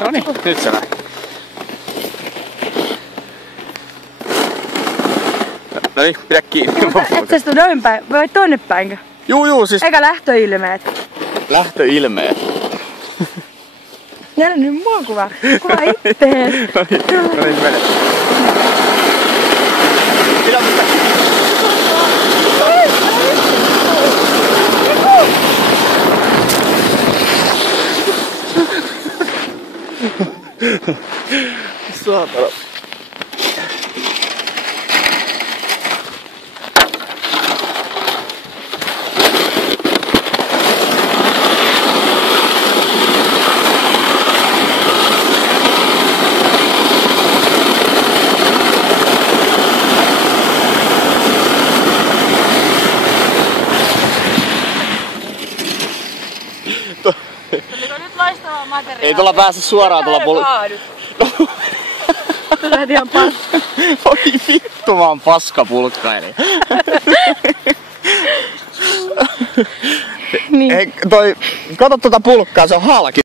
Noniin, nyt se lähti. Noniin, pidä kiinni. Et sä sitä noin päin, vai tonne päinkö? Juu, siis... Eikä lähtöilmeet. Lähtöilmeet. Jälleen nyt mua kuvaa. Kuvaa ittees. Noniin, mene. Pidä musta. Saatana. Tuliko nyt loistavaa materiaalia? Ei tuolla pääse suoraan tuolla Tulee ihan paska. Oi vittu, mä oon paskapulkkailija. Niin. Hei, kato tuota pulkkaa, se on halki.